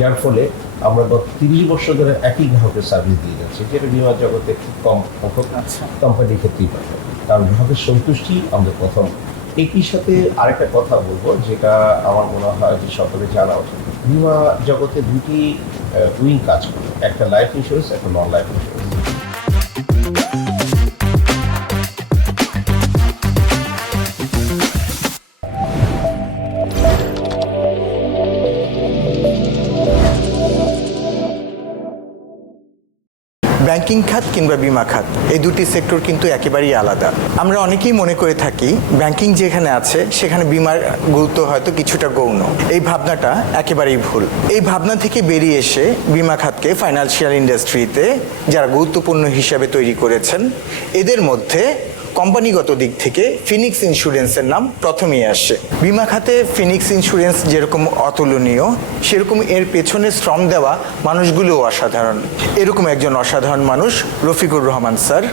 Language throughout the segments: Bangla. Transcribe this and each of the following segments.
যার ফলে আমরা গত 30 বছর ধরে একই গ্রাহকের সার্ভিস দিয়ে যাচ্ছি, যেটা বিমা জগতে খুব কম সংখ্যক কোম্পানির ক্ষেত্রেই পাই। কারণ গ্রাহকের সন্তুষ্টি আমাদের প্রথম। একই সাথে আরেকটা কথা বলবো, যেটা আমার মনে হয় যে সকলে জানা উচিত। বিমা জগতে দুটি উইং কাজ করে, একটা লাইফ ইন্স্যুরেন্স, একটা নন লাইফ ইন্স্যুরেন্স। ব্যাংকিং খাত কিংবা বিমা খাত, এই দুটি সেক্টর কিন্তু একেবারেই আলাদা। আমরা অনেকেই মনে করে থাকি ব্যাংকিং যেখানে আছে সেখানে বিমার গুরুত্ব হয়তো কিছুটা গৌণ। এই ভাবনাটা একেবারেই ভুল। এই ভাবনা থেকে বেরিয়ে এসে বিমা খাতকে ফাইন্যান্সিয়াল ইন্ডাস্ট্রিতে যারা গুরুত্বপূর্ণ হিসাবে তৈরি করেছেন, এদের মধ্যে কোম্পানিগত দিক থেকে ফিনিক্স ইন্স্যুরেন্সের নাম প্রথমেই আসে। বিমা খাতে ফিনিক্স ইন্স্যুরেন্স যেরকম অতুলনীয়, সেরকম এর পেছনে শ্রম দেওয়া মানুষগুলোও অসাধারণ। এরকম একজন অসাধারণ মানুষ রফিকুর রহমান স্যার,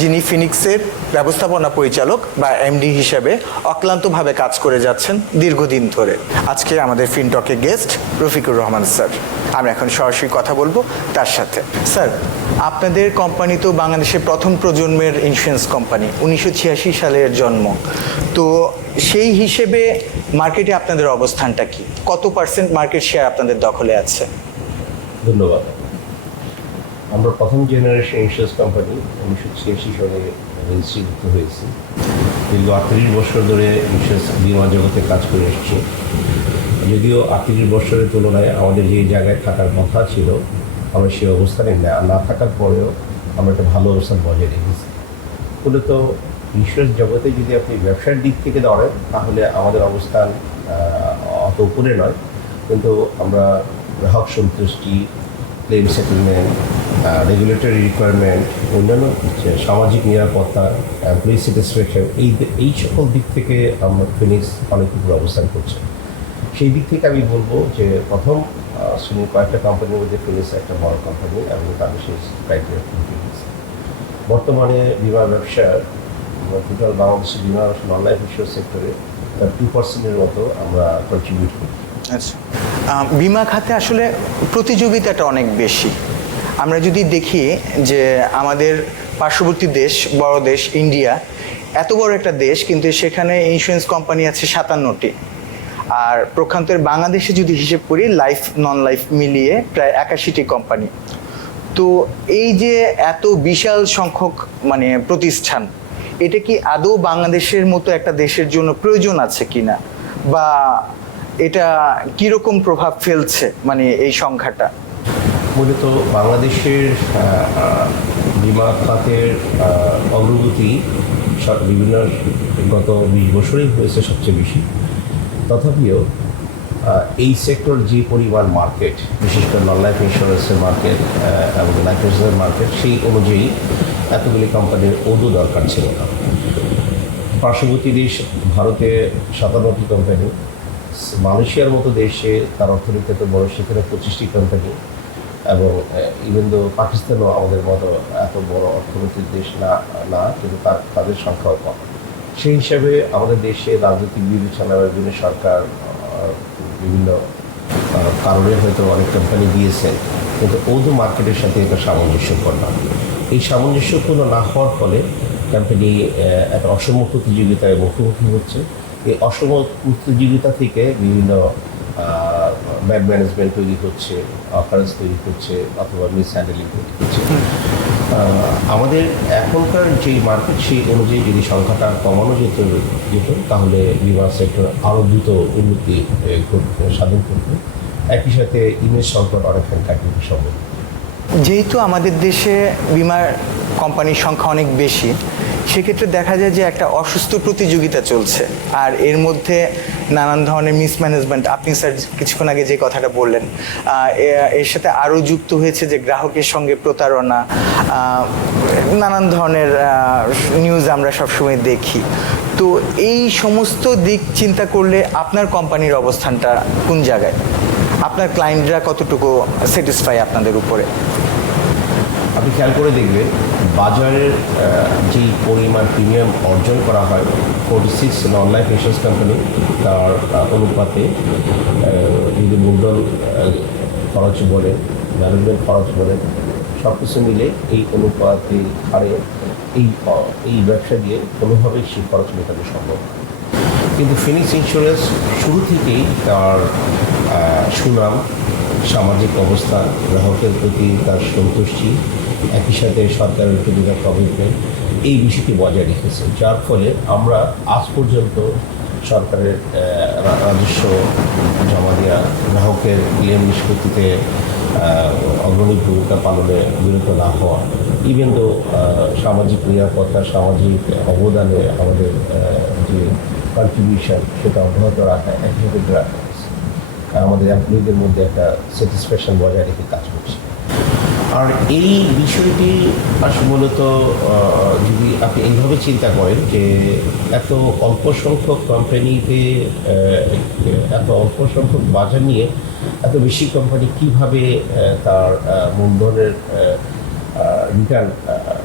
যিনি ফিনিক্সের ব্যবস্থাপনা পরিচালক বা এমডি হিসেবে অক্লান্তভাবে কাজ করে যাচ্ছেন দীর্ঘদিন ধরে। আজকে আমাদের ফিনটকে গেস্ট রফিকুর রহমান স্যার। আমরা এখন সরাসরি কথা বলবো তার সাথে। স্যার, আপনাদের কোম্পানি তো বাংলাদেশের প্রথম প্রজন্মের ইন্স্যুরেন্স কোম্পানি, 1986 সালের জন্ম। তো সেই হিসেবে মার্কেটে আপনাদের অবস্থানটা কি? কত পার্সেন্ট মার্কেট শেয়ার আপনাদের দখলে আছে? ধন্যবাদ। আমরা প্রথম জেনারেশন ইন্স্যুরেন্স কোম্পানি 1986 সালে রেজিস্ট্রিভুক্ত হয়েছি। দীর্ঘ 38 বছর ধরে ইন্স্যুরেন্স বিমা জগতে কাজ করে এসেছি। যদিও 38 বছরের তুলনায় আমাদের যে জায়গায় থাকার কথা ছিল, আমরা সেই অবস্থানে না থাকার পরেও আমরা একটা ভালো অবস্থান বজায় রেখেছি। মূলত ইন্স্যুরেন্স জগতে যদি আপনি ব্যবসার দিক থেকে ধরেন, তাহলে আমাদের অবস্থান অত উপরে নয়, কিন্তু আমরা গ্রাহক সন্তুষ্টি, ক্লেম সেটেলমেন্ট, রেগুলেটরি রিকোয়ারমেন্ট, অন্যান্য সামাজিক নিরাপত্তা, এমপ্লয়ি স্যাটিসফ্যাকশন, এই সকল দিক থেকে আমরা ফিনিক্স অনেক উপরে অবস্থান করছি। সেই দিক থেকে আমি বলবো যে প্রথম শ্রেণীর কয়েকটা কোম্পানির মধ্যে ফিনিক্স একটা বড় কোম্পানি এবং তাদের সেই ক্রাইটেরিয়া ফুলফিল হয়েছে। বর্তমানে বিমা ব্যবসার টোটাল বাংলাদেশের বিমা নন লাইফ ইন্স্যুরেন্স সেক্টরে 2% মতো আমরা কন্ট্রিবিউট করি। আচ্ছা, বিমা খাতে আসলে প্রতিযোগিতাটা অনেক বেশি। আমরা যদি দেখি যে আমাদের পার্শ্ববর্তী দেশ, বড় দেশ ইন্ডিয়া, এত বড় একটা দেশ, কিন্তু সেখানে ইন্স্যুরেন্স কোম্পানি আছে 57টি। আর প্রক্ষান্তের বাংলাদেশে যদি হিসেব করি, লাইফ নন লাইফ মিলিয়ে প্রায় 81টি কোম্পানি। তো এই যে এত বিশাল সংখ্যক প্রতিষ্ঠান, এটা কি আদৌ বাংলাদেশের মতো একটা দেশের জন্য প্রয়োজন আছে কিনা, বা এটা কিরকম প্রভাব ফেলছে এই সংখ্যাটা? মূলত বাংলাদেশের বিমা খাতের অগ্রগতি বিভিন্ন গত 20 বছরেই হয়েছে সবচেয়ে বেশি। তথাপিও এই সেক্টর যে পরিমাণ মার্কেট, বিশেষ করে নন লাইফ ইন্স্যুরেন্সের মার্কেট এবং লাইফ ইন্স্যুরেন্সের মার্কেট, সেই অনুযায়ী এতগুলি কোম্পানির ওদও দরকার ছিল না। পার্শ্ববর্তী দেশ ভারতে 57টি কোম্পানি, মালয়েশিয়ার মতো দেশে তার অর্থনীতি এত বড়, সেখানে 25টি কোম্পানি, এবং ইভেন দো পাকিস্তানও আমাদের মতো এত বড় অর্থনৈতিক দেশ না, কিন্তু তাদের সংখ্যাও কম। সেই হিসাবে আমাদের দেশে রাজনৈতিক বিবেচনা, বিভিন্ন সরকার বিভিন্ন কারণে হয়তো অনেক কোম্পানি দিয়েছেন, কিন্তু ওদো মার্কেটের সাথে এটা সামঞ্জস্যপূর্ণ না। এই সামঞ্জস্যপূর্ণ না হওয়ার ফলে কোম্পানি একটা অসম প্রতিযোগিতায় মুখোমুখি হচ্ছে। এই অসম প্রতিযোগিতা থেকে বিভিন্ন ব্যাড ম্যানেজমেন্ট তৈরি হচ্ছে, অফারেন্স তৈরি হচ্ছে, অথবা মিস হ্যান্ডেলিং তৈরি হচ্ছে। আমাদের এখনকার যে মার্কেট, সেই অনুযায়ী যদি সংখ্যাটা কমানো যেত, তাহলে বিমা সেক্টর আরও দ্রুত উন্নতি সাধন করবে। একই সাথে ইমেজ সংকট অনেকখানি থাকবে সম্ভব। যেহেতু আমাদের দেশে বিমার কোম্পানির সংখ্যা অনেক বেশি, সেক্ষেত্রে দেখা যায় যে একটা অসুস্থ প্রতিযোগিতা চলছে, আর এর মধ্যে নানান ধরনের মিসম্যানেজমেন্ট, আপনি স্যার কিছুক্ষণ আগে যে কথাটা বললেন, এর সাথে আরও যুক্ত হয়েছে যে গ্রাহকের সঙ্গে প্রতারণা, নানান ধরনের নিউজ আমরা সবসময় দেখি। তো এই সমস্ত দিক চিন্তা করলে আপনার কোম্পানির অবস্থানটা কোন জায়গায়? আপনার ক্লায়েন্টরা কতটুকু স্যাটিসফাই আপনাদের উপরে? আপনি খেয়াল করে দেখবেন, বাজারের যেই পরিমাণ প্রিমিয়াম অর্জন করা হয় 46 নন লাইফ ইন্স্যুরেন্স কোম্পানি, তার অনুপাতে যদি মূলধন খরচ বলেন, ম্যানেজমেন্ট খরচ বলেন, সব কিছু মিলে এই অনুপাতে হারে এই ব্যবসা দিয়ে কোনোভাবেই সেই খরচ মেটানো সম্ভব না। কিন্তু ফিনিক্স ইন্স্যুরেন্স শুরু থেকেই তার সুনাম, সামাজিক অবস্থা, গ্রাহকের প্রতি তার সন্তুষ্টি, একই সাথে সরকারের প্রতি তার কমিটমেন্ট, এই বিষয়টি বজায় রেখেছে, যার ফলে আমরা আজ পর্যন্ত সরকারের রাজস্ব জমা দেওয়া, গ্রাহকের ক্লেম নিষ্পত্তিতে অগ্রণী ভূমিকা পালনে বিরত না হওয়া, ইভেন তো সামাজিক নিরাপত্তা, সামাজিক অবদানে আমাদের যে কন্ট্রিবিউশন সেটা অব্যাহত রাখা, একই সাথে রাখা আমাদের এমপ্লয়ীদের মধ্যে একটা স্যাটিসফ্যাকশন বজায় রেখে কাজ করছে। আর এই বিষয়টি আসলে মূলত যদি আপনি এইভাবে চিন্তা করেন যে এত অল্প সংখ্যক কোম্পানিতে এত অল্প সংখ্যক বাজার নিয়ে এত বেশি কোম্পানি কীভাবে তার মূলধনের রিটার্ন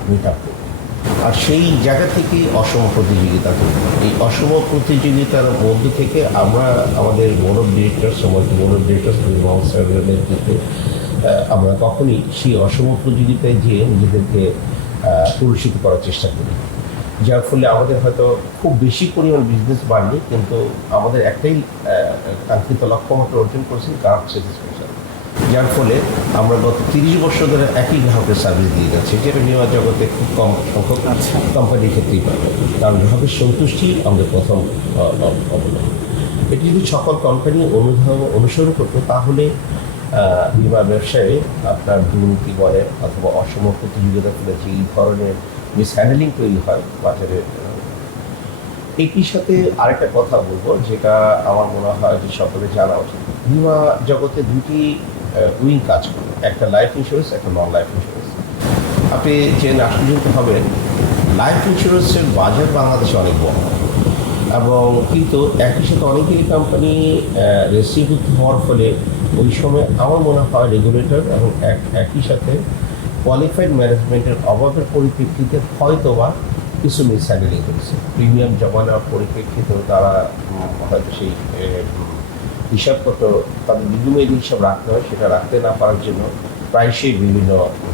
মিট আপ করবে, আর সেই জায়গা থেকে অসম প্রতিযোগিতা করবে। এই অসম প্রতিযোগিতার মধ্যে থেকে আমরা আমাদের বোর্ড অফ ডিরেক্টরস স্যারের নেতৃত্বে আমরা কখনই সেই অসম প্রতিযোগিতায় যেয়ে নিজেদেরকে পুরস্কৃত করার চেষ্টা করি, যার ফলে আমাদের হয়তো খুব বেশি পরিমাণ বিজনেস বাড়েনি, কিন্তু আমাদের একটাই কাঙ্ক্ষিত লক্ষ্যমাত্রা অর্জন করেছি, গ্রাহক স্যাটিসফ্যাকশন, যার ফলে আমরা গত 30 বছর ধরে একই গ্রাহকের সার্ভিস দিয়ে যাচ্ছি, যেটা বিমা জগতে খুব কম সংখ্যক কোম্পানির ক্ষেত্রেই পাবে। কারণ গ্রাহকের সন্তুষ্টি আমাদের প্রথম অবলম্বন। এটি যদি সকল কোম্পানি অনুসরণ করতো তাহলে বিমা ব্যবসায়ে আপনার দুর্নীতি বলে অথবা অসম প্রতিযোগিতা ফলে যে এই ধরনের মিসহ্যান্ডেলিং তৈরি হয় বাজারে। এটির সাথে আরেকটা কথা বলবো, যেটা আমার মনে হয় যে সকলে জানা উচিত। বিমা জগতে দুটি উইং কাজ করে, একটা লাইফ ইন্স্যুরেন্স, একটা নন লাইফ ইন্স্যুরেন্স। আপনি যে আশ্চর্য হবেন, লাইফ ইন্স্যুরেন্সের বাজার বাংলাদেশে অনেক বড়, এবং কিন্তু একই সাথে অনেকেরই কোম্পানি রেজিস্ট্রিভুক্ত হওয়ার ফলে ওই সময় আমার মনে হয় রেগুলেটর এবং একই সাথে কোয়ালিফাইড ম্যানেজমেন্টের অভাবের পরিপ্রেক্ষিতে হয়তো বা কিছু মিসহ্যান্ডেলিং করেছে। প্রিমিয়াম জমা নেওয়ার পরিপ্রেক্ষিতেও তারা হয়তো সেই হিসাবপত্র তাদের বিনিময়ের হিসাব রাখতে হয়, সেটা রাখতে না পারার জন্য প্রায়শই বিভিন্ন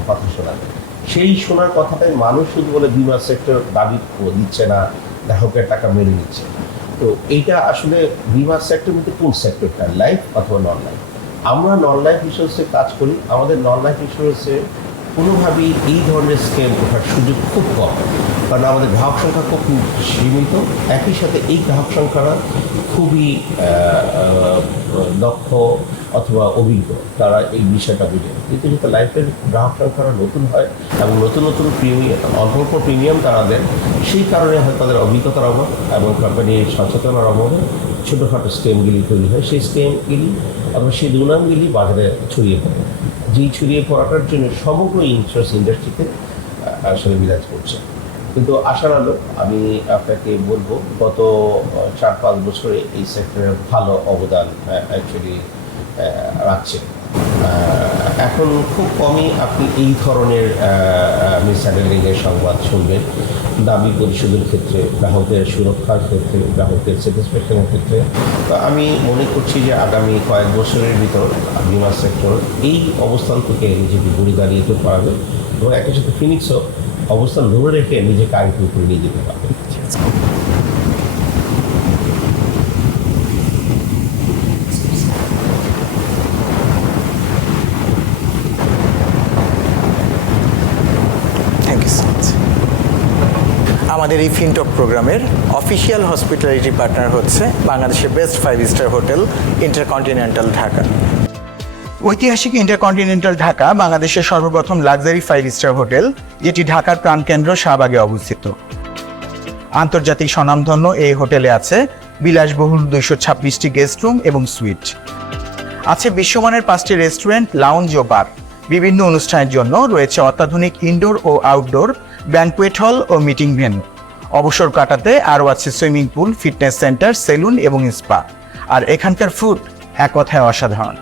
কথা শোনা যায়। সেই শোনার কথাটাই মানুষ শুধু বলে বিমা সেক্টর দাবি দিচ্ছে না, গ্রাহকের টাকা মেরে নিচ্ছে। তো এইটা আসলে বিমা সেক্টর মধ্যে কোন সেক্টরটা, লাইফ অথবা নন লাইফ? আমরা নন লাইফ ইন্স্যুরেন্সে কাজ করি, আমাদের নন লাইফ ইন্স্যুরেন্সে কোনোভাবেই এই ধরনের স্ক্যাম ওঠার সুযোগ খুব কম, কারণ আমাদের গ্রাহক সংখ্যা খুব সীমিত, একই সাথে এই গ্রাহক সংখ্যারা খুবই দক্ষ অথবা অভিজ্ঞ, তারা এই বিষয়টা বুঝে। কিন্তু যেহেতু লাইফের গ্রাহক সংখ্যারা নতুন হয় এবং নতুন নতুন অল্প অল্প প্রিমিয়াম তারা দেন, সেই কারণে হয় তাদের অভিজ্ঞতার অভাব এবং কোম্পানির সচেতনার অভাবে ছোটোখাটো স্ক্যামগুলি তৈরি হয়। সেই স্ক্যামগুলি এবং সেই দুর্নামগুলি বাজারে ছড়িয়ে পড়ে, যেই ছড়িয়ে পড়াটার জন্য সমগ্র ইন্স্যুরেন্স ইন্ডাস্ট্রিতে আসলে বিরাজ করছে। কিন্তু আশার আলো আমি আপনাকে বলবো, গত 4-5 বছরে এই সেক্টরের ভালো অবদান অ্যাকচুয়ালি রাখছে। এখন খুব কমই আপনি এই ধরনের মিসহ্যান্ডেলিংয়ের সংবাদ শুনবেন, দাবি পরিশোধের ক্ষেত্রে, গ্রাহকের সুরক্ষার ক্ষেত্রে, গ্রাহকের স্যাটিসফ্যাকশনের ক্ষেত্রে। তো আমি মনে করছি যে আগামী কয়েক বছরের ভিতর বিমা সেক্টর এই অবস্থান থেকে নিজেকে ঘুরে দাঁড়িয়ে যেতে পারবে এবং একই সাথে ফিনিক্সও অবস্থান ধরে রেখে নিজেকে আগে করে নিয়ে যেতে পারবে। আমাদের এই ফিনটক প্রোগ্রামের অফিসিয়াল হসপিটালিটি পার্টনার হচ্ছে বাংলাদেশের best 5 star hotel intercontinental Dhaka. ঐতিহাসিক ইন্টারকন্টিনেন্টাল ঢাকা বাংলাদেশের সর্বপ্রথম লাক্সারি 5 স্টার হোটেল, যেটি ঢাকার প্রাণকেন্দ্র শাহবাগে অবস্থিত। আন্তর্জাতিক স্বনামধন্য এই হোটেলে আছে বিলাসবহুল 226টি গেস্ট রুম এবং সুইট, আছে বিশ্বমানের 5টি রেস্টুরেন্ট, লাউঞ্জ ও বার। বিভিন্ন অনুষ্ঠানের জন্য রয়েছে অত্যাধুনিক ইনডোর ও আউটডোর ব্যাংকুয়েট হল ও মিটিং ভেন্যু। অবসর কাটাতে আরও আছে swimming pool, fitness centre, salon এবং স্পা। আর এখানকার ফুড এক কথায় অসাধারণ।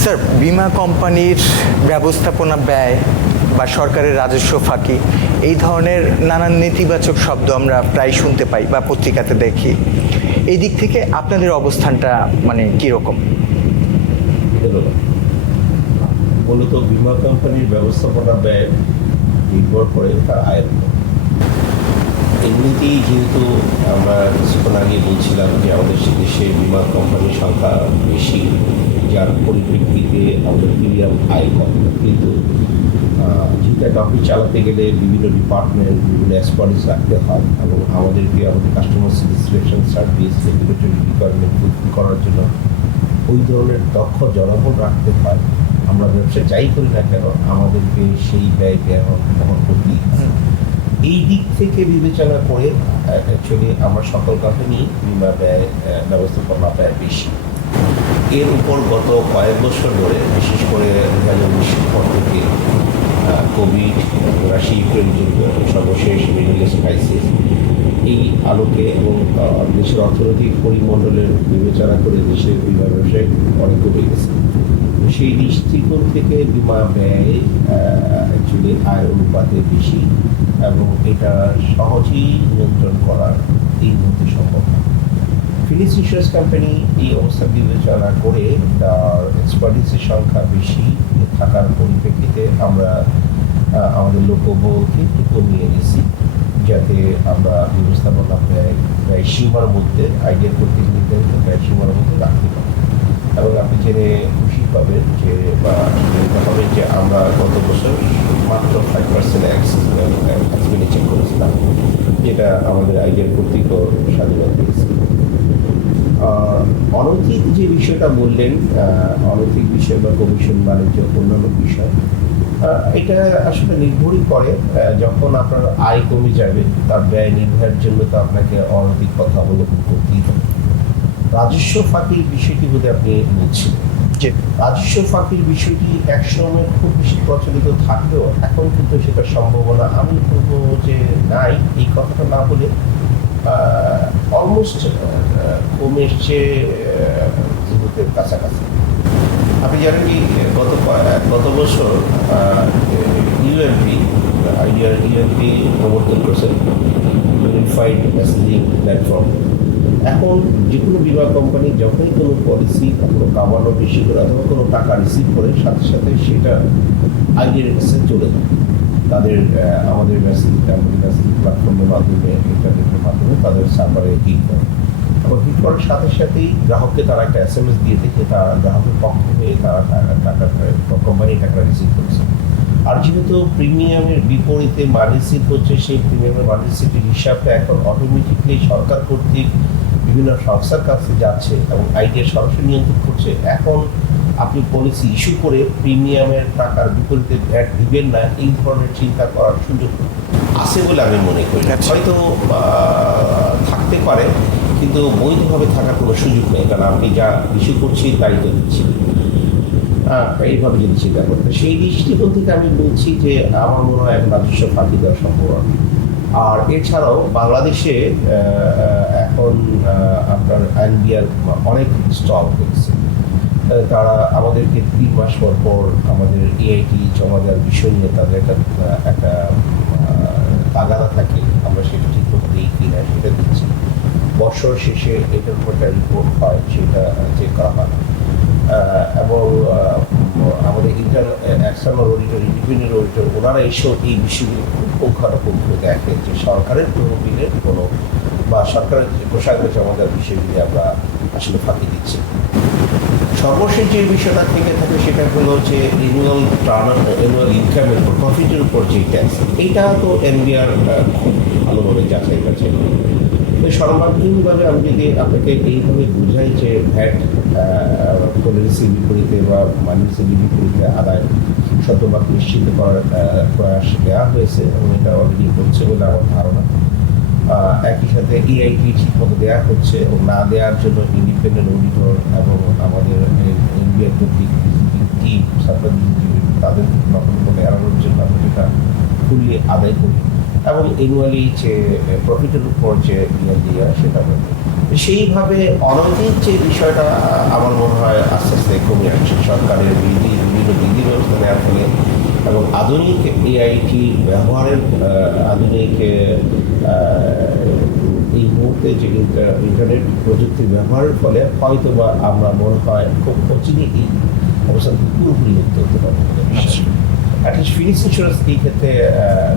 স্যার, বিমা কোম্পানির ব্যবস্থাপনা ব্যয় বা সরকারের রাজস্ব ফাঁকি, এই ধরনের নানান নেতিবাচক শব্দ আমরা প্রায় শুনতে পাই বা পত্রিকাতে দেখি। এই দিক থেকে আপনাদের অবস্থানটা মানে কীরকম? ধন্যবাদ। মূলত বীমা কোম্পানির ব্যবস্থাপনা ব্যয় নির্ভর করে তার আয়ের উপর। এমনিতেই যেহেতু আমরা কিছুক্ষণ আগে বলছিলাম যে আমাদের দেশে বীমা কোম্পানির সংখ্যা বেশি, যার পরিপ্রেক্ষিতে আমাদের প্রিমিয়াম আয় কম, কিন্তু যেহেতু একটা অফিস চালাতে গেলে বিভিন্ন ডিপার্টমেন্ট, বিভিন্ন এক্সপার্টিস রাখতে হয় এবং আমাদেরকে আমাদের customer satisfaction service, regulatory requirement fulfil করার জন্য ওই ধরনের দক্ষ জনবল রাখতে হয়। আমরা ব্যবসা যাই করি না কেন আমাদেরকে সেই ব্যয় বহন করতেই হয়। এই দিক থেকে বিবেচনা করে অ্যাকচুয়ালি আমরা সকল কোম্পানি বীমা ব্যয় ব্যবস্থাপনা ব্যয় বেশি। এর উপর গত কয়েক বছর ধরে, বিশেষ করে 2019 পর থেকে কোভিড, রাশিয়া ইউক্রেন যুদ্ধ, সর্বশেষ মিডল ইস্ট ক্রাইসিস, এই আলোকে এবং দেশের অর্থনৈতিক পরিমণ্ডলের বিবেচনা করে দেশের বীমা ব্যবসায় অনেক কমে গেছে। সেই দৃষ্টিকোণ থেকে বীমা ব্যয় অ্যাকচুয়ালি আয় অনুপাতে বেশি এবং এটা সহজেই নিয়ন্ত্রণ করার এই মুহূর্তে সম্ভব না। ফিলিপস ইন্স্যুরেন্স কোম্পানি এই অবস্থা বিবেচনা করে তার এক্সপার্টিসের সংখ্যা বেশি থাকার পরিপ্রেক্ষিতে আমরা আমাদের লোকবলকে একটু কমিয়ে নিয়েছি, যাতে আমরা ব্যবস্থাপনা ব্যয় সীমার মধ্যে আইডিয়া করতে নির্ধারিত ব্যয় সীমার মধ্যে রাখতে পারি। এবং আপনি জেনে খুশি পাবেন যে বা জানতে হবে যে আমরা গত বছর মাত্র 5% এক্সপেন্ডিচার করেছিলাম, যেটা আমাদের আইডিয়ার কর্তৃক স্বাধীনতা দিয়েছে। অনৈতিক যে বিষয়টা বললেন, অনৈতিক বিষয় বা কমিশন বাণিজ্য অন্যান্য বিষয়, এটা আসলে নির্ভরই করে যখন আপনার আয় কমে যাবে তার ব্যয় নির্বাহের জন্য তো আপনাকে অনৈতিক পথ অবলম্বন করতেই হবে। রাজস্ব ফাঁকির বিষয়টি বোধ আপনি বলছেন। রাজস্ব ফাঁকির বিষয়টি একসময় খুব বেশি প্রচলিত থাকলেও এখন কিন্তু সেটা সম্ভাবনা আমি বলবো যে নাই, এই কথাটা না বলে অলমোস্ট কমে এসছে জীবনের কাছাকাছি। আপনি জানেন কি গত বছর ইউএনপি প্রবর্তন করেছেন ইউনিফাইড মেসেজিং প্ল্যাটফর্ম। এখন যে কোনো বীমা কোম্পানি যখনই কোনো পলিসি কোনো কামানো বেশি করে অথবা কোনো টাকা রিসিভ করে সাথে সাথে সেটা আইডিয়ার কাছে চলে যায় তাদের আমাদের মেসেজিং প্ল্যাটফর্মের মাধ্যমে, ইন্টারনেটের মাধ্যমে তাদের সার্ভারে হিট করে এবং হিট করার সাথে সাথেই গ্রাহককে তারা একটা SMS দিয়ে দেখে তারা গ্রাহকের পক্ষ হয়ে তারা টাকা কোম্পানি টাকা রিসিভ করেছে। আর যেহেতু প্রিমিয়ামের বিপরীতে মানি রিসিভ হচ্ছে, সেই প্রিমিয়ামের মানি রিসিভের হিসাবটা এখন অটোমেটিকলি সরকার কর্তৃক বিভিন্ন সংস্থার কাছে যাচ্ছে এবং আইডিয়া সরাসরি নিয়ন্ত্রণ করছে। এখন আপনি পলিসি ইস্যু করে প্রিমিয়ামের টাকার বিপরীতে ভ্যাট দিবেন না, এই ধরনের চিন্তা করার সুযোগ আছে বলে আমি মনে করি। হয়তো থাকতে পারে, কিন্তু বৈধভাবে থাকার কোনো সুযোগ নেই, কারণ আপনি যা ইস্যু করছি তাই তো দিচ্ছি। এইভাবে যদি চিন্তা করতে, সেই দৃষ্টিকোণ থেকে আমি বলছি যে আমার মনে হয় রাজস্ব ফাঁকি দেওয়া সম্ভব। আর এছাড়াও বাংলাদেশে এখন আপনার আইনবিআর অনেক স্টল হয়েছে, তারা আমাদেরকে 3 মাস পর পর আমাদের EIT জমা দেওয়ার বিষয় নিয়ে তাদের একটা তাগাদা থাকে, আমরা সেটা ঠিক মতো দিই কিনা সেটা দিচ্ছি। বছর শেষে এটার উপর একটা রিপোর্ট হয়, সেটা চেক করা হয় এবং আমাদের এক্সটার্নাল অডিটর, ইন্ডিপেন্ডেন্ট অডিটর, ওনারা এসেও এই বিষয়গুলো খুব পুঙ্খানুপুঙ্খ দেখেন যে সরকারের তহবিলের কোনো বা সরকারের যে কোষাগারে জমা দেওয়ার বিষয়গুলি আমরা আসলে ফাঁকি দিচ্ছি। সর্বশেষ যে বিষয়টা থেকে থাকে সেটা হলো যে অ্যানুয়াল ইনকামের উপর, প্রফিটের উপর যে ট্যাক্স, এইটা তো এনবিআর খুব ভালোভাবে যাচাই বাছাই করে। তো সর্বাঙ্গীনভাবে আমি যদি আপনাকে এইভাবে বুঝাই যে ভ্যাট পলিসির বিপরীতে বা মাইনাসের বিপরীতে আদায় শতভাগ নিশ্চিত করার প্রয়াস নেওয়া হয়েছে এবং এটা অলরেডি হচ্ছে বলে আমার ধারণা। একই সাথে EIT ঠিক মতো দেওয়া হচ্ছে এবং না দেওয়ার জন্য ইন্ডিপেন্ডেন্ট অডিটর এবং আমাদের এনবিআর কর্তৃক টিম সার্ভার তাদের নকল এড়ানোর জন্য আমরা যেটা ফুললি আদায় করি এবং অ্যানুয়ালি যে প্রফিটের উপর যে দেওয়া সেটা বলি। সেইভাবে অনৈতিক যে বিষয়টা আমার মনে হয় আস্তে আস্তে কমে আসছে সরকারের বিভিন্ন বিধি ব্যবস্থা নেওয়ার ফলে এবং আধুনিক EIT ব্যবহারের আধুনিক এই মুহূর্তে যে ইন্টারনেট প্রযুক্তির ব্যবহারের ফলে হয়তো বা আমরা মনে হয় খুব অচিরেই এই অবস্থান থেকে পুরোপুরি মুক্ত হতে পারবো। অ্যাটলিস্ট ফিনিক্স ইন্স্যুরেন্স এই ক্ষেত্রে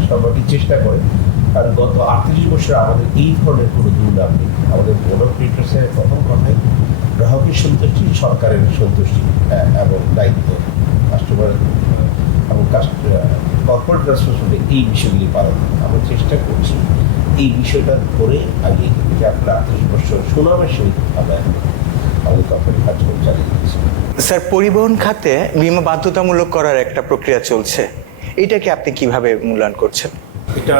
সর্বাধিক চেষ্টা করে, কারণ গত 38 বছরে আমাদের এই ধরনের কোনো দুর্নাম নেই। আমাদের বোর্ড অফ ডিরেক্টরসের প্রথম কথাই গ্রাহকের সন্তুষ্টি, সরকারের সন্তুষ্টি এবং দায়িত্ব, কাস্টমার এবং কর্পোরেট রেসপন্সিবিলিটি, এই বিষয়গুলি পালন করে আমরা চেষ্টা করছি এই বিষয়টা ধরে আগে যে আপনার 38 বছর সুনামের সহিত আমরা আমাদের কোম্পানি কার্যক্রম চালিয়ে দিচ্ছি। স্যার, পরিবহন খাতে বীমা বাধ্যতামূলক করার একটা প্রক্রিয়া চলছে, এটাকে আপনি কিভাবে মূল্যায়ন করছেন? এটা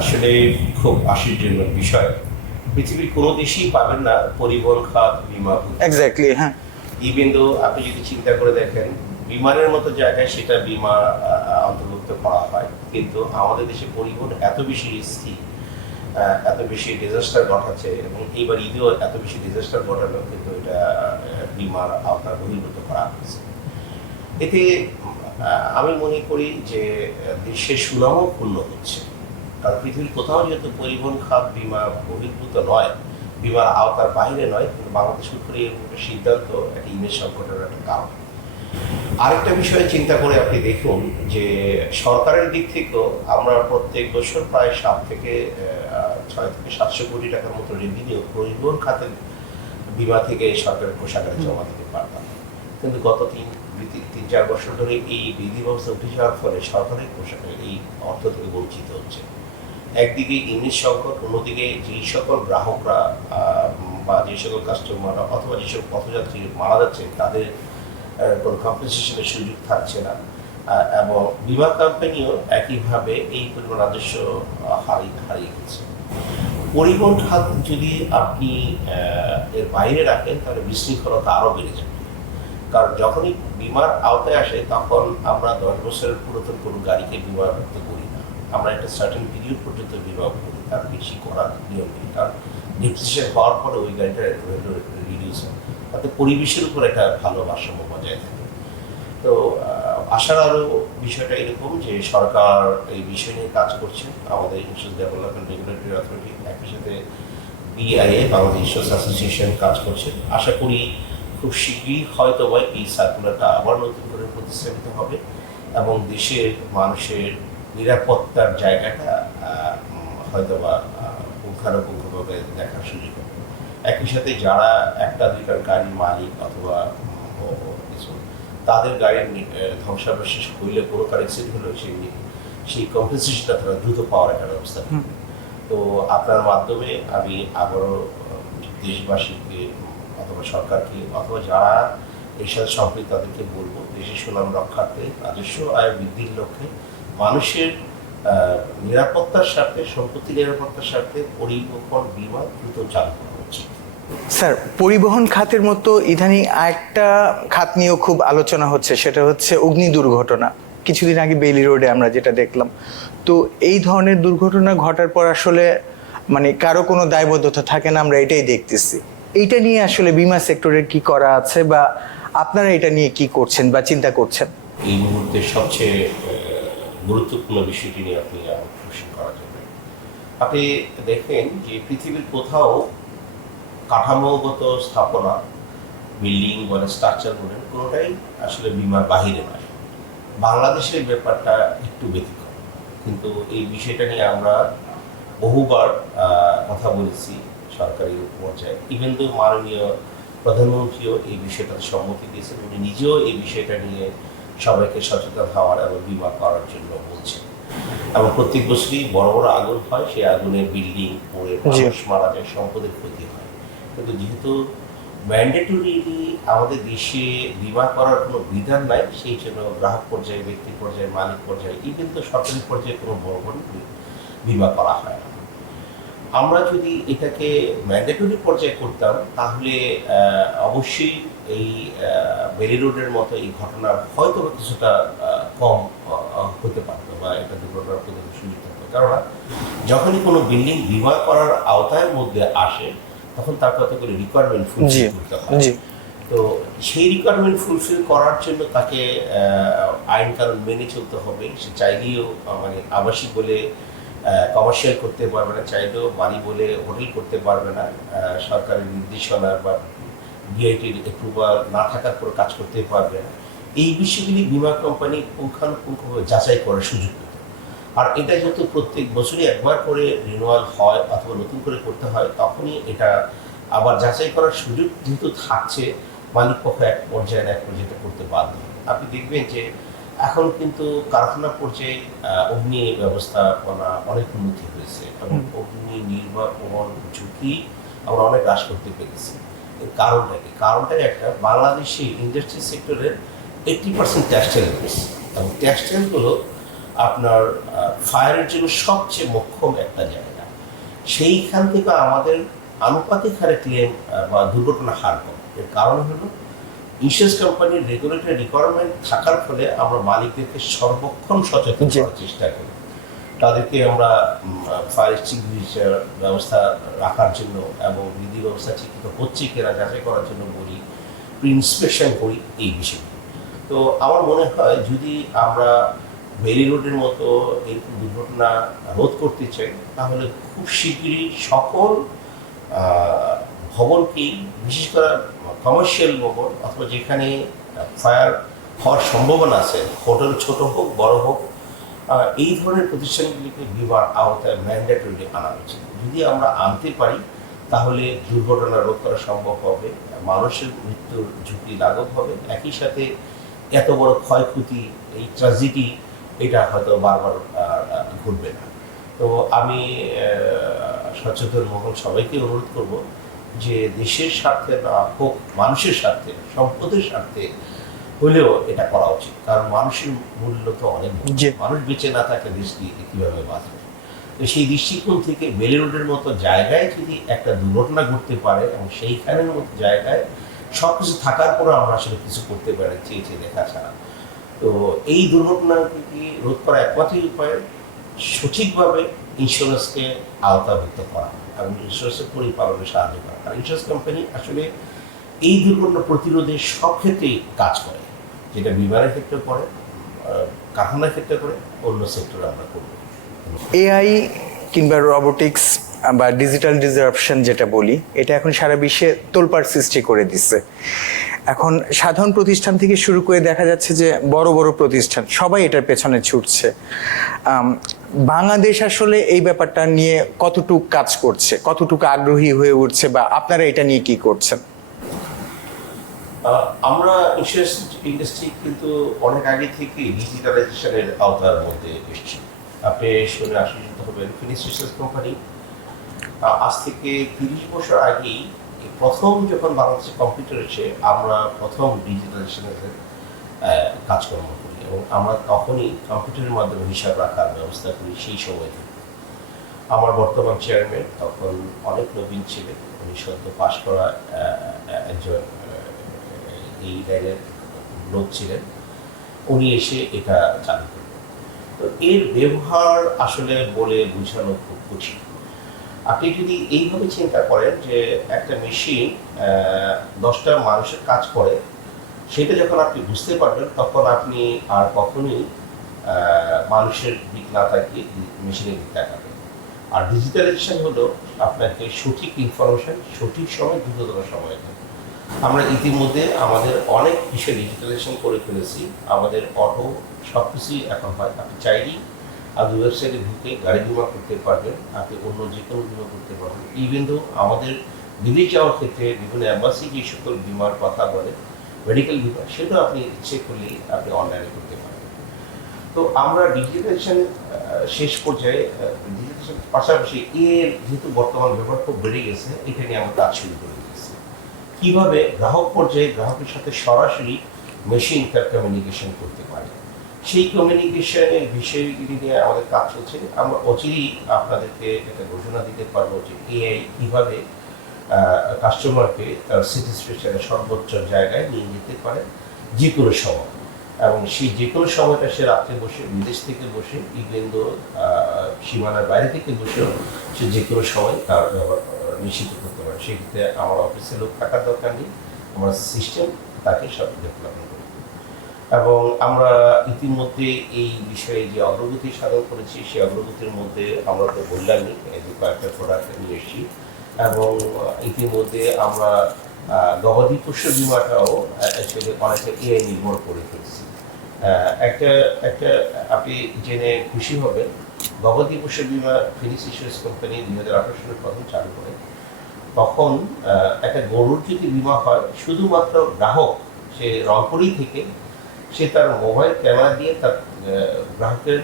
আসলে খুব আশ্চর্যজনক বিষয়। পৃথিবীর কোনো দেশেই পাবেন না পরিবহন খাত বীমা। এক্স্যাক্টলি, হ্যাঁ। ইভেন তো আপনি যদি চিন্তা করে দেখেন, বিমানের মতো জায়গায় সেটা বীমা অন্তর্ভুক্ত করা হয়, কিন্তু আমাদের দেশে পরিবহন এত বেশি রিস্কি, এত বেশি ডিজাস্টার ঘটাচ্ছে, এবং এইবার ঈদেও এত বেশি ডিজাস্টার ঘটালো, কিন্তু এটা বীমার আওতার বহির্ভূত করা হয়েছে। এতে আমি মনে করি যে দেশের সুনামও ক্ষুণ্ণ হচ্ছে, কারণ পৃথিবীর কোথাও যেহেতু পরিবহন খাত বীমা বহির্ভূত নয়, বীমার আওতার বাইরে নয়, কিন্তু বাংলাদেশ করে একটা সিদ্ধান্ত একটা ইমেজ সংকটের একটা কারণ। আরেকটা বিষয়ে চিন্তা করে আপনি দেখুন যে সরকারের দিক থেকেও আমরা প্রত্যেক বছর প্রায় 6 থেকে 700 কোটি টাকার মতো রেভিনিউ পরিবহন খাতের বীমা থেকে সরকারের কোষাগারে জমা দিতে পারতাম, কিন্তু গত 3-4 বছর ধরে এই বিধি ব্যবস্থা উঠে যাওয়ার ফলে সরকারের কোষাগারে এই অর্থ থেকে বঞ্চিত হচ্ছে। একদিকে ইমেজ সংকট, অন্যদিকে যেই সকল গ্রাহকরা বা যে সকল কাস্টমাররা অথবা যেসব পথযাত্রী মারা যাচ্ছে তাদের কোনো কম্পেনসেশনের সুযোগ থাকছে না, এবং বীমা কোম্পানিও একইভাবে এই পরিমাণ রাজস্ব হারিয়ে গেছে। পরিবহন খাত যদি আপনি এর বাইরে রাখেন তাহলে বিশৃঙ্খলতা আরও বেড়ে যাবে, কারণ যখনই বীমার আওতায় আসে তখন আমরা 10 বছরের পুরাতন কোনো গাড়িকে বিমাভুক্ত করি না, আমরা একটা সার্টেন পিরিয়ড পর্যন্ত বিমা করি, তার বেশি করার নিয়ম নেই, কারণ ডিপ্রিসিয়েশন হওয়ার পরে ওই গাড়িটা রিডিউস হয়, তাতে পরিবেশের উপর একটা ভালো ভারসাম্য বজায় থাকে। তো আশার আরও বিষয়টা এরকম যে সরকার এই বিষয় নিয়ে কাজ করছে, আমাদের ইন্স্যুরেন্স ডেভেলপমেন্ট রেগুলেটরি অথরিটি, একই সাথে বিআইএ বাংলাদেশ ইন্স্যুরেন্স অ্যাসোসিয়েশন কাজ করছে। আশা করি খুব শীঘ্রই হয়তো বা এই সার্কুলারটা আবার নতুন করে প্রতিস্থাপিত হবে এবং দেশের মানুষের নিরাপত্তার জায়গাটা হয়তো বা পুঙ্খানুপুঙ্খভাবে দেখার সুযোগ হবে। একই সাথে যারা 1-2 গাড়ির মালিক অথবা কিছু, তাদের গাড়ির ধ্বংসাবশেষ হইলে কোনো কার অ্যাক্সিডেন্ট হলে সেই কম্পেনসেশনটা তারা দ্রুত পাওয়ার একটা ব্যবস্থা। তো আপনার মাধ্যমে আমি আবারও দেশবাসীকে অথবা সরকারকে অথবা যারা এর সাথে সম্পৃক্ত তাদেরকে বলবো, দেশের সুনাম রক্ষার্থে, রাজস্ব আয় বৃদ্ধির লক্ষ্যে, মানুষের নিরাপত্তার স্বার্থে, সম্পত্তি নিরাপত্তার স্বার্থে পরিবহন বীমা দ্রুত চালু করা উচিত। স্যার, পরিবহন খাতের মতো ইদানিং আরেকটা খাত নিয়েও খুব আলোচনা হচ্ছে, সেটা হচ্ছে অগ্নি দুর্ঘটনা। কিছুদিন আগে বেইলি রোডে আমরা যেটা দেখলাম, তো এই ধরনের দুর্ঘটনা ঘটার পর আসলে মানে কারো কোনো দায়বদ্ধতা থাকে না, আমরা এটাই দেখতেছি। এইটা নিয়ে আসলে বীমা সেক্টরের কি করা আছে, বা আপনারা এটা নিয়ে কি করছেন বা চিন্তা করছেন? এই মুহূর্তে সবচেয়ে গুরুত্বপূর্ণ বিষয়টি নিয়ে আপনি প্রশ্ন করা যাবে। আপনি দেখেন যে পৃথিবীর কোথাও কাঠামোগত স্থাপনা, বিল্ডিং বলেন, স্ট্রাকচার বলেন, কোনোটাই আসলে বীমার বাহিরে নয়। বাংলাদেশের ব্যাপারটা একটু ব্যতিক্রম, কিন্তু এই বিষয়টা নিয়ে আমরা বহুবার কথা বলেছি সরকারি পর্যায়ে। ইভেন তো মাননীয় প্রধানমন্ত্রীও এই বিষয়টাতে সম্মতি দিয়েছেন, উনি নিজেও এই বিষয়টা নিয়ে সবাইকে সচেতন হওয়ার এবং বীমা করার জন্য বলছেন। এবং প্রত্যেক বছরই বড় বড় আগুন হয়, সেই আগুনে বিল্ডিং পড়ে মানুষ মারা যায়, সম্পদের ক্ষতি হয়, কিন্তু যেহেতু ম্যান্ডেটরিলি আমাদের দেশে বীমা করার কোনো বিধান নাই, সেই জন্য গ্রাহক পর্যায়ে, ব্যক্তি পর্যায়ে, মালিক পর্যায়ে, ইভেন তো সরকারি পর্যায়ে কোনো বড় বড় বীমা করা হয় না। আমরা যদি এটাকে ম্যান্ডেটরি পর্যায়ে করতাম তাহলে অবশ্যই এই বেলি রোডের মতো এই ঘটনার হয়তো কিছুটা কম হতে পারতো, বা এটা দুর্ঘটনার প্রতি সুযোগ থাকতো। কেননা যখনই কোনো বিল্ডিং বীমা করার আওতার মধ্যে আসে তখন তার কত করে রিকোয়ারমেন্ট ফুলফিল করতে হয়। তো সেই রিকোয়ারমেন্ট ফুলফিল করার জন্য তাকে আইন কানুন মেনে চলতে হবে। সে চাইলেও মানে আবাসিক বলে কমার্শিয়াল করতে পারবে না, চাইলেও বাড়ি বলে হোটেল করতে পারবে না, সরকারের নির্দেশনা বা ডিআইটির অ্যাপ্রুভাল না থাকার পর কাজ করতে পারবে না। এই বিষয়গুলি বিমা কোম্পানি পুঙ্খানুপুঙ্খভাবে যাচাই করার সুযোগ পেত। আর এটা যেহেতু প্রত্যেক বছরই একবার করে রিনিউয়াল হয় অথবা নতুন করে করতে হয়, তখনই এটা আবার যাচাই করার সুযোগ যেহেতু থাকছে, মালিক পক্ষ এক পর্যায়ে করতে বাধ্য। আপনি দেখবেন যে এখন কিন্তু কারখানা পর্যায়ে অগ্নি ব্যবস্থাপনা অনেক উন্নতি হয়েছে এবং অগ্নি নির্বাপন ঝুঁকি আমরা অনেক হ্রাস করতে পেরেছি। এর কারণটা একটা, বাংলাদেশি ইন্ডাস্ট্রি সেক্টরের 80% টেক্সটাইল বেস, এবং টেক্সটাইলগুলো আপনার ফায়ারের জন্য সবচেয়ে মোক্ষম একটা জায়গা। সেইখান থেকে আমাদের আনুপাতিক হারে ক্লেম বা দুর্ঘটনা হার কম। এর কারণ হলো ইন্স্যুরেন্স কোম্পানির রেগুলেটরি রিকোয়ারমেন্ট থাকার ফলে আমরা মালিকদেরকে সর্বক্ষণ সচেতন করার চেষ্টা করি। তাদেরকে আমরা ফায়ার এক্সটিংগুইশার ব্যবস্থা রাখার জন্য এবং বিধি ব্যবস্থা ঠিকমতো হচ্ছে কিনা যাচাই করার জন্য বলি, প্রি ইন্সপেকশন করি এই বিষয়টি। তো আমার মনে হয় যদি আমরা বেলি রোডের মতো এই দুর্ঘটনা রোধ করতে চাই, তাহলে খুব শীঘ্রই সকল ভবনকেই, বিশেষ করে কমার্শিয়াল ভবন অথবা যেখানে ফায়ার হওয়ার সম্ভাবনা আছে, হোটেল ছোট হোক বড় হোক, এই ধরনের প্রতিষ্ঠানগুলিকে বিমার আওতায় ম্যান্ডেটরি আনা উচিত। যদি আমরা আনতে পারি তাহলে দুর্ঘটনা রোধ করা সম্ভব হবে, মানুষের মৃত্যুর ঝুঁকি লাঘব হবে, একই সাথে এত বড় ক্ষয়ক্ষতি, এই ট্র্যাজেডি এটা হয়তো বারবার ঘটবে না। তো আমি সচেতন মহল সবাইকে অনুরোধ করব যে দেশের স্বার্থে না হোক, মানুষের স্বার্থে, সম্পদের স্বার্থে হলেও এটা করা উচিত। কারণ মানুষের মূল্য তো অনেক, মানুষ বেঁচে না থাকলে দেশ কীভাবে বাঁচবে। তো সেই দৃষ্টিকোণ থেকে বেলি রোডের মতো জায়গায় যদি একটা দুর্ঘটনা ঘটতে পারে এবং সেইখানের মতো জায়গায় সব কিছু থাকার পরেও আমরা আসলে কিছু করতে পারি চেয়ে দেখা ছাড়া, তো এই দুর্ঘটনাকে রোধ করা একমাত্র উপায় সঠিকভাবে ইন্স্যুরেন্সকে আওতাভুক্ত করা এবং ইন্স্যুরেন্সের পরিপালনে সাহায্য করা। আর ইন্স্যুরেন্স কোম্পানি আসলে এই দুর্ঘটনা প্রতিরোধে সব ক্ষেত্রেই কাজ করে, যেটা বিমানের ক্ষেত্রে করে, কারখানার ক্ষেত্রে করে, অন্য সেক্টরে আমরা করব। এআই কিংবা রোবোটিক্স বা ডিজিটাল ডিসরাপশন যেটা বলি, এটা এখন সারা বিশ্বে তোলপাড় সৃষ্টি করে দিচ্ছে। এখন সাধারণ প্রতিষ্ঠান থেকে শুরু করে দেখা যাচ্ছে যে বড় বড় প্রতিষ্ঠান সবাই এটার পেছনে ছুটছে। বাংলাদেশ আসলে এই ব্যাপারটা নিয়ে কতটুকু কাজ করছে, কতটুকু আগ্রহী হয়ে উঠছে, বা আপনারা এটা নিয়ে কি করছেন? আমরা ইন্স্যুরেন্স ইন্ডাস্ট্রি কিন্তু অনেক আগে থেকে ডিজিটালাইজেশনের আওতার মধ্যে এসেছি। আপনি শুনে আশ্চর্যিত হবেন, ফিনিক্স ইন্স্যুরেন্স কোম্পানি আজ থেকে 30 বছর আগেই প্রথম যখন বাংলাদেশে কম্পিউটার এসে আমরা প্রথম ডিজিটালাইজেশনের কাজকর্ম করি, এবং আমরা তখনই কম্পিউটারের মাধ্যমে হিসাব রাখার ব্যবস্থা করি। সেই সময় থেকে আমার বর্তমান চেয়ারম্যান তখন অনেক নবীন ছিলেন, উনি সদ্য পাশ করা একজন এই লাইনের লোক ছিলেন, উনি এসে এটা চালু করলেন। তো এর ব্যবহার আসলে বলে বোঝানো খুব কঠিন। আপনি যদি এইভাবে চিন্তা করেন যে একটা মেশিন 10টা মানুষের কাজ করে, সেটা যখন আপনি বুঝতে পারবেন তখন আপনি আর কখনোই মানুষের দিক না তাকিয়ে মেশিনের দিক তাকাবেন। আর ডিজিটালাইজেশন হলো আপনাকে সঠিক ইনফরমেশন সঠিক সময়, দ্রুততম সময় দেয়। আমরা ইতিমধ্যে আমাদের অনেক বিষয় ডিজিটালাইজেশন করে ফেলেছি। আমাদের অটো সব কিছুই এখন হয়, আপনি চাইলেই আপনি ওয়েবসাইটে ঢুকে গাড়ি বিমা করতে পারবেন, আপনি অন্য যে কোনো বিমা করতে পারবেন। ইভেন দো আমাদের বিদেশ যাওয়ার ক্ষেত্রে বিভিন্ন অ্যাম্বাসি যে সকল বিমার কথা বলে, মেডিকেল বিমা, সেটাও আপনি ইচ্ছে করলেই আপনি অনলাইনে করতে পারবেন। তো আমরা ডিজিটালাইজেশন শেষ পর্যায়ে, ডিজিটালাইজেশন পাশাপাশি এর যেহেতু বর্তমান ব্যবহার খুব বেড়ে গেছে, এটা নিয়ে আমরা কাজ শুরু করে দিয়েছি। কীভাবে গ্রাহক পর্যায়ে গ্রাহকের সাথে সরাসরি মেশিন তার কমিউনিকেশন করতে পারে, সেই কমিউনিকেশনের বিষয়গুলি নিয়ে আমাদের কাজ চলছে। আমরা অচিরেই আপনাদেরকে একটা ঘোষণা দিতে পারবো যে এআই কীভাবে কাস্টমারকে তার স্যাটিসফ্যাকশনের সর্বোচ্চ জায়গায় নিয়ে যেতে পারে যে কোনো সময়, এবং সেই যে কোনো সময়টা সে রাত্রে বসে, বিদেশ থেকে বসে, ইভেন দো সীমানার বাইরে থেকে বসেও সে যে কোনো সময় তার নিশ্চিত করতে পারে। সেক্ষেত্রে আমার অফিসে লোক থাকার দরকার নেই, আমার সিস্টেম তাকে সব ডেভেলপমেন্ট করে। এবং আমরা ইতিমধ্যে এই বিষয়ে যে অগ্রগতি সাধন করেছি সেই অগ্রগতির মধ্যে আমরা তো বললামই এই যে কয়েকটা প্রোডাক্ট নিয়ে এসেছি এবং ইতিমধ্যে আমরা গবাদি পশু বিমাটাও অ্যাকচুয়ালি অনেকটা এআই নির্ভর করে ফেলছি। একটা একটা আপনি জেনে খুশি হবেন, গবাদি পশু বিমা ফিনিক্স ইন্স্যুরেন্স কোম্পানি 2018 সালে প্রথম চালু করে। তখন একটা গরুর যদি বিমা হয়, শুধুমাত্র গ্রাহক সে রংপুরেই থেকে সে তার মোবাইল ক্যামেরা দিয়ে তার গ্রাহকের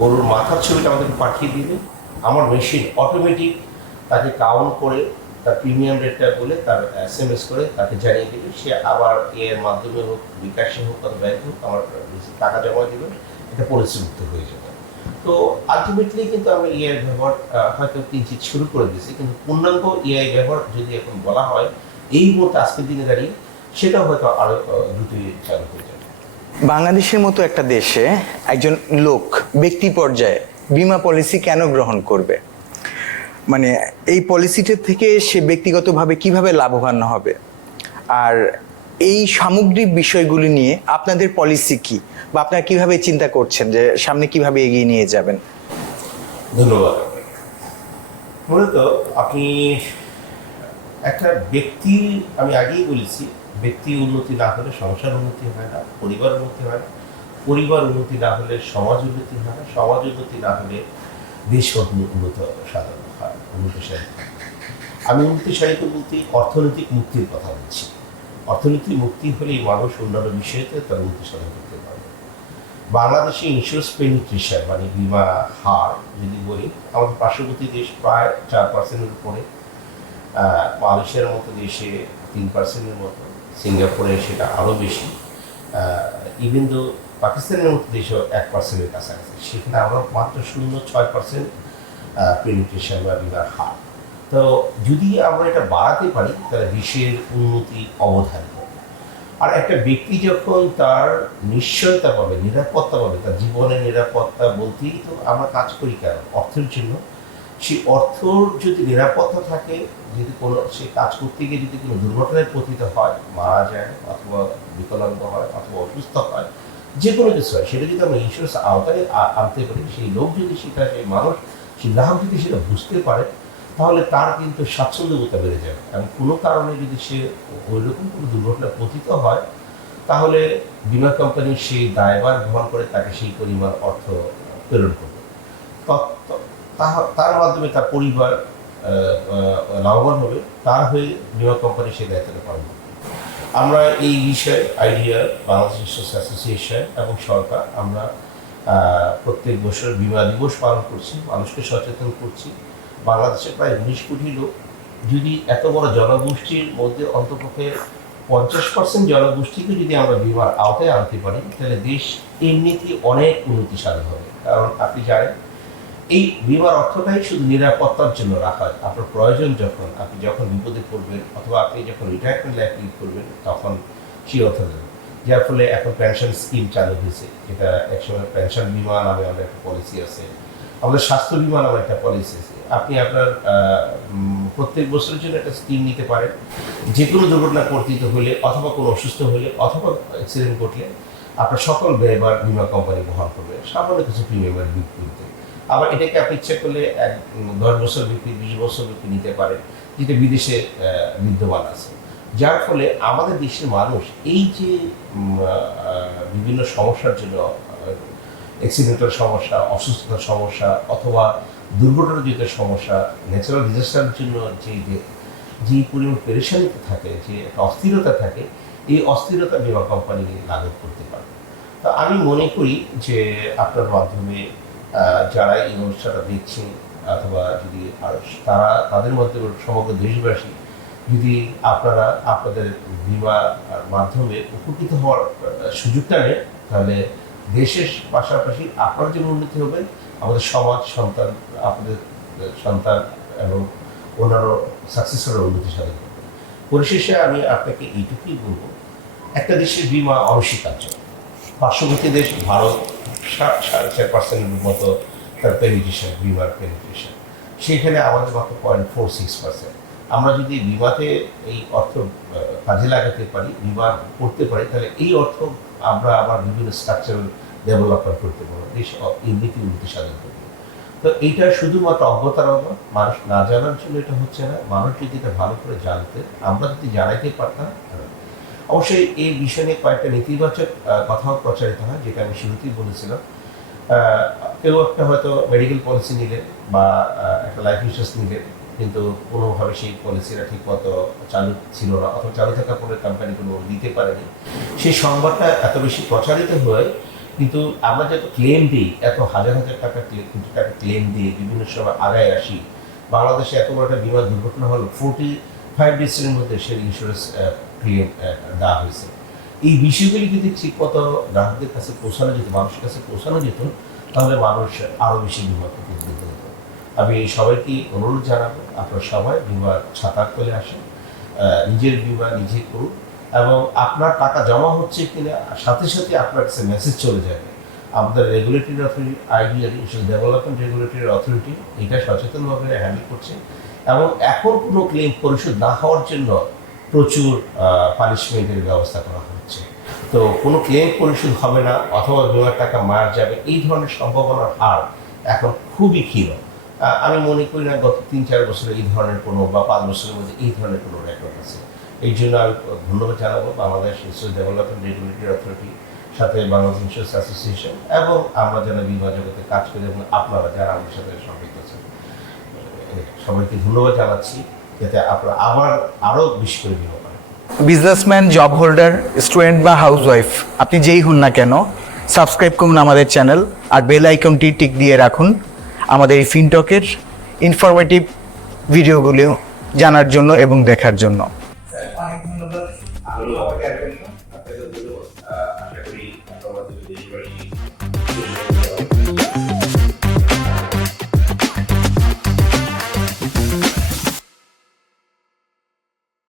গরুর মাথার ছবিটা আমাদেরকে পাঠিয়ে দিবে। আমার মেশিন অটোমেটিক তাকে কাউন্ট করে তার প্রিমিয়াম রেটটা বলে তার SMS করে তাকে জানিয়ে দেবে। সে আবার এর মাধ্যমে হোক, বিকাশে হোক, অথবা ব্যাংক হোক আমার টাকা জমা দেবে, এটা পরিচয়মুক্ত হয়ে যাবে। তো আলটিমেটলি কিন্তু আমরা এআই ব্যবহার হয়তো কিঞ্চিত শুরু করে দিয়েছি, কিন্তু পূর্ণাঙ্গ এআই ব্যবহার যদি এখন বলা হয় এই মুহূর্তে আজকের দিনে দাঁড়িয়ে, সেটাও হয়তো আরও দ্রুতই চালু হয়ে যাবে। বাংলাদেশের মতো একটা দেশে একজন লোক ব্যক্তি পর্যায়ে বীমা পলিসি কেন গ্রহণ করবে? মানে এই পলিসিটার থেকে সে ব্যক্তিগতভাবে কিভাবে লাভবান হবে, আর এই সামগ্রিক বিষয়গুলি নিয়ে আপনাদের পলিসি কি, বা আপনারা কিভাবে চিন্তা করছেন যে সামনে কিভাবে এগিয়ে নিয়ে যাবেন? ধন্যবাদ। মূলত আপনি একটা ব্যক্তি, আমি আগেই বলেছি, ব্যক্তি উন্নতি না হলে সংসার উন্নতি হয় না, পরিবার উন্নতি হয় না, পরিবার উন্নতি না হলে সমাজ উন্নতি হয় না, সমাজ উন্নতি না হলে দেশ উন্নত সাধন হয়, উন্নতিশালী হয়। আমি উন্নতিশালিত বলতে অর্থনৈতিক মুক্তির কথা বলছি। অর্থনৈতিক মুক্তি হলেই মানুষ অন্যান্য বিষয়তে তার উন্নতি সাধন করতে পারবে। বাংলাদেশে ইন্স্যুরেন্স পেনিট্রেশন মানে বিমা হার যদি বলি, আমাদের পার্শ্ববর্তী দেশ প্রায় 4%-এর উপরে, মালয়েশিয়ার মতো দেশে 3%-এর মতো, সিঙ্গাপুরে সেটা আরও বেশি, ইভেন দো পাকিস্তানের মতো দেশেও 1%-এর কাছাকাছি। সেখানে আমরা মাত্র 0.6% পেনিট্রেশন বা বিমার হার। তো যদি আমরা এটা বাড়াতে পারি তাহলে দেশের উন্নতি অবধারিত। আর একটা ব্যক্তি যখন তার নিশ্চয়তা পাবে, নিরাপত্তা পাবে, তার জীবনের নিরাপত্তা বলতেই তো আমরা কাজ করি কেন? অর্থের জন্য। সেই অর্থর যদি নিরাপত্তা থাকে, যদি কোনো সে কাজ করতে গিয়ে যদি কোনো দুর্ঘটনায় পতিত হয়, মারা যায় অথবা বিকলাঙ্গ হয় অথবা অসুস্থ হয়, যে কোনো কিছু হয়, সেটা যদি আমরা ইন্স্যুরেন্স আওতায় আনতে পারি, সেই লোক যদি সেটা, সেই মানুষ, সেই গ্রাহক যদি সেটা বুঝতে পারে, তাহলে তার কিন্তু স্বাচ্ছন্দ্যবোধটা বেড়ে যাবে। এবং কোনো কারণে যদি সে ওই রকম কোনো দুর্ঘটনা পতিত হয়, তাহলে বীমা কোম্পানি সেই দায়ভার বহন করে তাকে সেই পরিমাণ অর্থ প্রেরণ করবে। তার মাধ্যমে তার পরিবার লাভবান হবে, তার হয়ে বীমা কোম্পানি সেই দায়িত্বটা পালন করবে। আমরা এই বিষয়ে আইডিয়া, বাংলাদেশ ইন্স্যুরেন্স অ্যাসোসিয়েশন এবং সরকার, আমরা প্রত্যেক বছর বীমা দিবস পালন করছি, মানুষকে সচেতন করছি। বাংলাদেশে প্রায় 19 কোটি লোক, যদি এত বড় জনগোষ্ঠীর মধ্যে অন্তপক্ষে 50% জনগোষ্ঠীকে যদি আমরা বীমার আওতায় আনতে পারি, তাহলে দেশ এমনিতেই অনেক উন্নতি সাধন হবে। কারণ আপনি জানেন, এই বীমার অর্থটাই শুধু নিরাপত্তার জন্য রাখা হয়। আপনার প্রয়োজন যখন, আপনি যখন বিপদে পড়বেন অথবা আপনি যখন রিটায়ারমেন্ট লাইফ লিড করবেন, তখন সেই অর্থ দেবেন। যার ফলে এখন পেনশন স্কিম চালু হয়েছে, যেটা একসময় পেনশন বীমা নামে আমাদের একটা পলিসি আছে, আমাদের স্বাস্থ্য বীমা নামে একটা পলিসি আছে। আপনি আপনার প্রত্যেক বছরের জন্য একটা স্কিম নিতে পারেন। যে কোনো দুর্ঘটনা পতিত হলে অথবা কোনো অসুস্থ হলে অথবা অ্যাক্সিডেন্ট ঘটলে আপনার সকল ব্যয়ভার বীমা কোম্পানি বহন করবে, সামান্য কিছু প্রিমিয়ামের বিপরীতে। আবার এটাকে আপনি ইচ্ছা করলে 10 বছর ব্যাপী, 20 বছর ব্যাপী নিতে পারেন, যেটা বিদেশে বিদ্যমান আছে। যার ফলে আমাদের দেশের মানুষ এই যে বিভিন্ন সমস্যার জন্য, অ্যাক্সিডেন্টাল সমস্যা, অসুস্থতার সমস্যা অথবা দুর্ঘটনাজনিত সমস্যা, ন্যাচারাল ডিজাস্টারের জন্য যে পরিমাণ পেরেশানিতে থাকে, যে একটা অস্থিরতা থাকে, এই অস্থিরতা বীমা কোম্পানি লাঘব করতে পারে। তা আমি মনে করি যে আপনার মাধ্যমে যারা এই অনুষ্ঠানটা দেখছেন, অথবা যদি তাদের মধ্যে সমগ্র দেশবাসী যদি আপনারা আপনাদের বীমার মাধ্যমে উপকৃত হওয়ার সুযোগটা নেন, তাহলে দেশের পাশাপাশি আপনার যেমন উন্নতি হবে, আমাদের সমাজ, সন্তান, আপনাদের সন্তান এবং অন্যান্য সাকসেসরের উন্নতি সাধন করবে। পরিশেষে আমি আপনাকে এইটুকুই বলবো, একটা দেশের বীমা অনস্বীকার্য। পার্শ্ববর্তী দেশ ভারত 4.5% মতো তার পেনিট্রেশন, বীমার পেনিট্রেশন, সেখানে আমাদের মাত্র 0.46%। আমরা যদি বিমাতে এই অর্থ কাজে লাগাতে পারি, বিমা করতে পারি, তাহলে এই অর্থ আমরা আবার বিভিন্ন স্ট্রাকচারাল ডেভেলপমেন্ট করতে পারবো, দেশ উন্নতি সাধন করবো। তো এইটা শুধুমাত্র অজ্ঞতার অভাব, মানুষ না জানার জন্য এটা হচ্ছে না। মানুষ যদি এটা ভালো করে জানতে, আমরা যদি জানাইতে পারতাম। অবশ্যই এই বিষয় নিয়ে কয়েকটা নেতিবাচক কথাও প্রচারিত হয়, যেটা আমি শুরুতেই বলেছিলাম। কেউ একটা হয়তো মেডিকেল পলিসি নিলেন বা একটা লাইফ ইন্স্যুরেন্স নিলেন, কিন্তু কোনোভাবে সেই পলিসিটা ঠিক মতো চালু ছিল না, অথবা চালু থাকার পরে কোম্পানি কোনো দিতে পারেনি। সেই সংবাদটা এত বেশি প্রচারিত হয়, কিন্তু আমরা যত ক্লেম দিই, এত হাজার হাজার টাকা কোটি টাকা ক্লেম দিয়ে বিভিন্ন সময় আগায় আসি। বাংলাদেশে এত বড় একটা বিমান দুর্ঘটনা হলো, 45 ডেজের মধ্যে সেই ইন্স্যুরেন্স ক্লেম দেওয়া হয়েছে। এই বিষয়গুলি যদি ঠিকমতো গ্রাহকদের কাছে পৌঁছানো যেত, মানুষের কাছে পৌঁছানো যেত, তাহলে মানুষ আরও বেশি বিমা উপকৃত হতো। আমি সবাইকে অনুরোধ জানাবো, আপনারা সবাই বিমার ছাতার তলে আসেন, নিজের বিমা নিজে করুন, এবং আপনার টাকা জমা হচ্ছে কিনা সাথে সাথে আপনার কাছে মেসেজ চলে যাবে। আমাদের regulatory authority, IDR insurance development regulatory authority এটা সচেতনভাবে হ্যান্ডেল করছে, এবং এখন কোনো ক্লেম পরিশোধ না হওয়ার জন্য প্রচুর পানিশমেন্টের ব্যবস্থা করা হচ্ছে। তো কোনো ক্লেম পরিশোধ হবে না অথবা বিমার টাকা মার যাবে, এই ধরনের সম্ভাবনার হার এখন খুবই ক্ষীণ। আমি মনে করি না গত 3-4 বছরে এই ধরনের কোনো, বা 5 বছরের মধ্যে এই ধরনের কোনো রেকর্ড আছে। এই জন্য আমি ধন্যবাদ জানাবো Bangladesh insurance development regulatory authority, সাথে বাংলাদেশ ইন্স্যুরেন্স অ্যাসোসিয়েশন, এবং আমরা যারা বিমা জগতে কাজ করি এবং আপনারা যারা আমাদের সাথে সম্পৃক্ত আছেন, সবাইকে ধন্যবাদ জানাচ্ছি, যাতে আপনারা আবার আরও বেশি করে বিমা করেন। বিজনেসম্যান, জব হোল্ডার, স্টুডেন্ট বা হাউসওয়াইফ, আপনি যেই হন না কেন, সাবস্ক্রাইব করুন আমাদের চ্যানেল, আর বেল আইকনটি টিক দিয়ে রাখুন আমাদের এই ফিনটকের ইনফরমেটিভ ভিডিওগুলো জানার জন্য এবং দেখার জন্য। অনেক ধন্যবাদ।